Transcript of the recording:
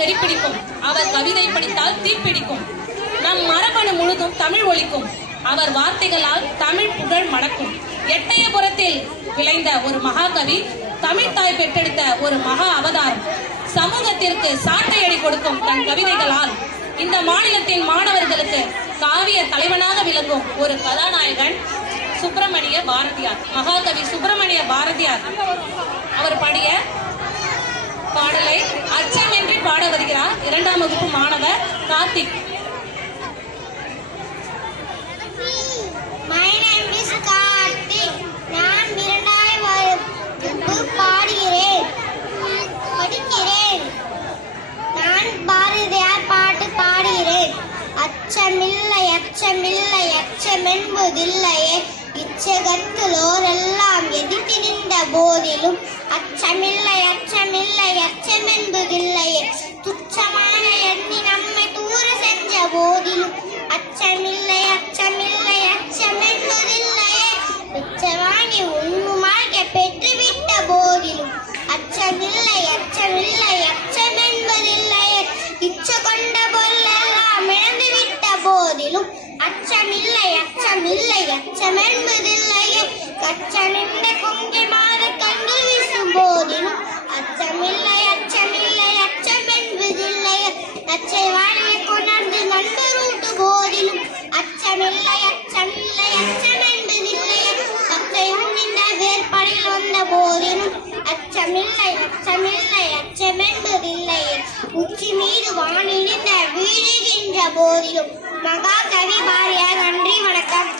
வெறிப்பிடிக்கும். அவர் கவிதை படித்தால் தீப்பிடிக்கும். நம் மரபணு முழுதும் தமிழ் ஒலிக்கும். அவர் வார்த்தைகளால் தமிழ் புகழ் மணக்கும். எட்டயபுரத்தில் விளைந்த ஒரு மகாகவி, தமிழ் தாய் பெற்றெடுத்த ஒரு மகா அவதாரம். சமூகத்திற்கு சாட்டையடி கொடுக்கும் தன் கவிதைகளால் இந்த மாநிலத்தின் மாணவர்களுக்கு காவிய தலைவனாக விளங்கும் ஒரு கதாநாயகன் சுப்பிரமணிய பாரதியார். மகாகவி சுப்பிரமணிய பாரதியார் அவர் பாடிய பாடலை அச்சமின்றி பாட வருகிறார் 2ஆம் வகுப்பு மாணவர் Karthik. My name is Karthik. நான் 2ஆம் வகுப்பு படிக்கிறேன். நான் பாரதியார் பாட்டு பாடுகிறேன். அச்சமில்லை அச்சமில்லை அச்சமென்பதில்லையே, இச்சகத்திலோரெல்லாம் எதிர்த்து நின்ற போதிலும் அச்சமில்லை அச்சமில்லை அச்சமென்பதில்லையே, துச்சமான எண்ணி நம்மை தூர சென்ற போதிலும் அச்சமில்லை அச்சமில்லை அச்சமென்பதில்லையே, உச்சவாங்கி உண்ணுமாய்க்க பெற்றுவிட்ட போதிலும் அச்சமில்லை அச்சமில்லை அச்சமென்பதில்லையே, இச்ச கொண்ட பொருளெல்லாம் இழந்துவிட்ட போதிலும் அச்சமில்லை அச்சமில்லை அச்சமென்பதில்லையே, கச்சனின்ற கொங்கை மாத கண்கள் வீசும் போதிலும் அச்சமில்லை அச்சமில்லை அச்சமென்பதில்லையே, அச்சை வாழ்வை கொணர்ந்து நண்பரூட்டு போதிலும் அச்சமில்லை அச்சமில்லை அச்சமென்பதில்லையே, அச்சை உண்ணின்ற வேற்படையில் வந்த போதிலும் அச்சமில்லை அச்சமில்லை அச்சமென்பதில்லையே, உச்சி மீது வானிலிருந்த வீழுகின்ற போதிலும். மகாகவி பாரதியார். நன்றி, வணக்கம்.